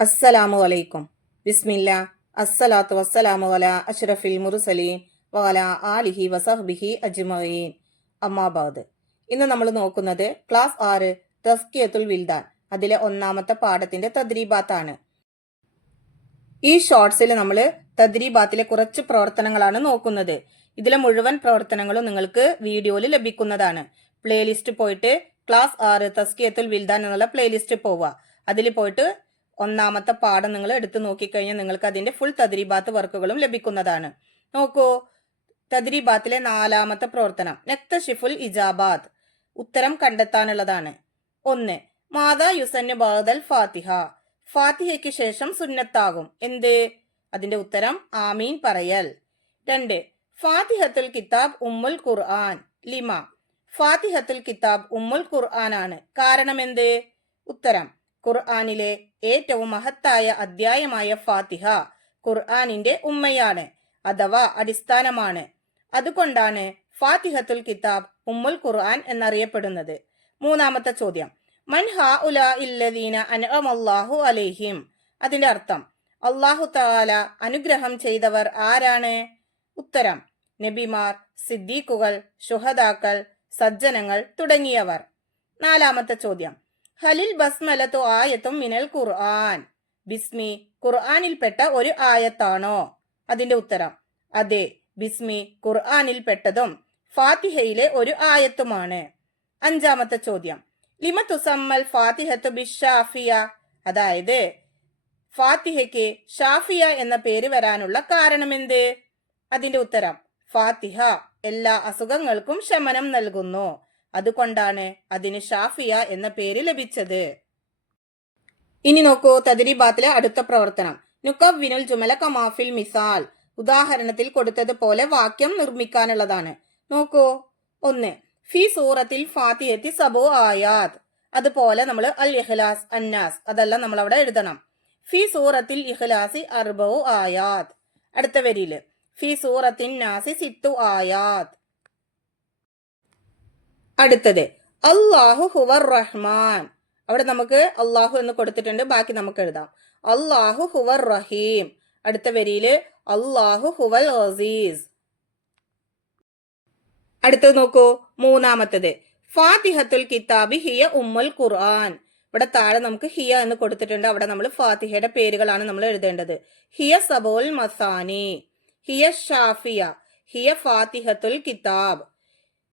അസ്സലാമു അലൈക്കും. ബിസ്മില്ല. അസ്സലാത്തു വസ്സലാമു അലാ അഷ്റഫിൽ മുർസലീൻ വഅലാ ആലിഹി വസഹ്ബിഹി അജ്മഈൻ. അമ്മാബാദ്. ഇന്ന് നമ്മൾ നോക്കുന്നത് ക്ലാസ് 6 തസ്കിയത്തുൽ വിൽദാൻ അതിലെ ഒന്നാമത്തെ പാഠത്തിന്റെ തദ്രീബാത്താണ്. ഈ ഷോർട്സിൽ നമ്മൾ തദ്രീബാത്തിലെ കുറച്ച് പ്രവർത്തനങ്ങളാണ് നോക്കുന്നത്. ഇതിലെ മുഴുവൻ പ്രവർത്തനങ്ങളും നിങ്ങൾക്ക് വീഡിയോയിൽ ലഭിക്കുന്നതാണ്. പ്ലേലിസ്റ്റ് പോയിട്ട് ക്ലാസ് 6 തസ്കിയത്തുൽ വിൽദാൻ എന്നുള്ള പ്ലേലിസ്റ്റ് പോവുക. അതിൽ പോയിട്ട് ഒന്നാമത്തെ പാഠം നിങ്ങൾ എടുത്തു നോക്കിക്കഴിഞ്ഞാൽ നിങ്ങൾക്ക് അതിന്റെ ഫുൾ തദ്രീബാത്ത് വർക്കുകളും ലഭിക്കുന്നതാണ്. നോക്കൂ, തദ്രീബാത്തിലെ 4ാമത്തെ പ്രവർത്തനം നക്തഷിഫുൽ ഇജാബാത്ത്, ഉത്തരം കണ്ടെത്താനുള്ളതാണ്. 1. മാതാ യുസന്നു ബഅദൽ ഫാത്തിഹ, ഫാത്തിഹയ്ക്ക് ശേഷം സുന്നത്താകും എന്ത്? അതിന്റെ ഉത്തരം ആമീൻ പറയൽ. 2. ഫാത്തിഹത്തുൽ കിതാബ് ഉമ്മുൽ ഖുർആൻ, ലിമ, ഫാത്തിഹത്തുൽ കിതാബ് ഉമ്മുൽ ഖുർആൻ ആണ്, കാരണം എന്ത്? ഉത്തരം ഖുർആനിലെ ഏറ്റവും മഹത്തായ അധ്യായമായ ഫാത്തിഹ ഖുർആനിന്റെ ഉമ്മയാണ് അഥവാ അടിസ്ഥാനമാണ്. അതുകൊണ്ടാണ് ഫാത്തിഹത്തുൽ കിതാബ് ഉമ്മുൽ ഖുർആൻ എന്നറിയപ്പെടുന്നത്. 3ാമത്തെ ചോദ്യം മൻ ഹഉലാഇല്ലദീന അൻഅമല്ലാഹു അലൈഹിം, അതിന്റെ അർത്ഥം അല്ലാഹു തആല അനുഗ്രഹം ചെയ്തവർ ആരാണ്? ഉത്തരം നബിമാർ, സിദ്ദീഖുകൾ, ശുഹദാക്കൾ, സജ്ജനങ്ങൾ തുടങ്ങിയവർ. 4ാമത്തെ ചോദ്യം ഹലിൽ ബസ്മലത്തു ആയത്തും മിനൽ ഖുർആൻ, ബിസ്മി ഖുർആനിൽപ്പെട്ട ഒരു ആയത്താണോ? അതിന്റെ ഉത്തരം അതെ, ബിസ്മി ഖുർആനിൽപ്പെട്ടതും ഫാത്തിഹയിലെ ഒരു ആയത്തുമാണ്. 5ാമത്തെ ചോദ്യം ലിമ തുസമ്മൽ ഫാത്തിഹത്തു ബിശ്ശാഫിയ, അതായത് ഫാത്തിഹയ്ക്ക് ഷാഫിയ എന്ന പേര് വരാനുള്ള കാരണമെന്ത്? അതിന്റെ ഉത്തരം ഫാത്തിഹ എല്ലാ അസുഖങ്ങൾക്കും ശമനം നൽകുന്നു, അതുകൊണ്ടാണ് അതിന് ഷാഫിയ എന്ന പേര് ലഭിച്ചത്. ഇനി നോക്കൂ തദ്രീബാത്തിലെ അടുത്ത പ്രവർത്തനം നുകവ്വിനുൽ ജുമല കമാഫിൽ മിസാൽ, ഉദാഹരണത്തിൽ കൊടുത്തതുപോലെ വാക്യം നിർമ്മിക്കാനുള്ളതാണ്. നോക്കൂ. 1. ഫി സൂറത്തിൽ ഫാത്തിഹത്തി സബു ആയാത്, അതുപോലെ നമ്മൾ അൽ ഇഖ്ലാസ്, അന്നാസ് അതെല്ലാം നമ്മൾ അവിടെ എഴുതണം. ഫി സൂറത്തിൽ ഇഖ്ലാസി അർബഉ ആയാത്. അടുത്ത വരിയില് ഫി സൂറത്തിൻ നാസി സിത്തു ആയാത്. അടുത്തത് അല്ലാഹു ഹുവർ റഹ്മാൻ, അവിടെ നമുക്ക് അള്ളാഹു എന്ന് കൊടുത്തിട്ടുണ്ട്, ബാക്കി നമുക്ക് എഴുതാം. അല്ലാഹു ഹുവർ റഹീം. അടുത്ത വരിയില് അല്ലാഹു ഹുവൽ അസീസ്. അടുത്തത് നോക്കൂ. 3ാമത്തത് ഫാത്തിഹത്തുൽ കിതാബി ഹിയ ഉമ്മുൽ ഖുർആൻ, ഇവിടെ താഴെ നമുക്ക് ഹിയ എന്ന് കൊടുത്തിട്ടുണ്ട്, അവിടെ നമ്മൾ ഫാത്തിഹയുടെ പേരുകളാണ് നമ്മൾ എഴുതേണ്ടത്. ഹിയ സബുൽ മസാനി, ഹിയ ഷാഫിയ, ഹിയ ഫാത്തിഹത്തുൽ കിതാബ്.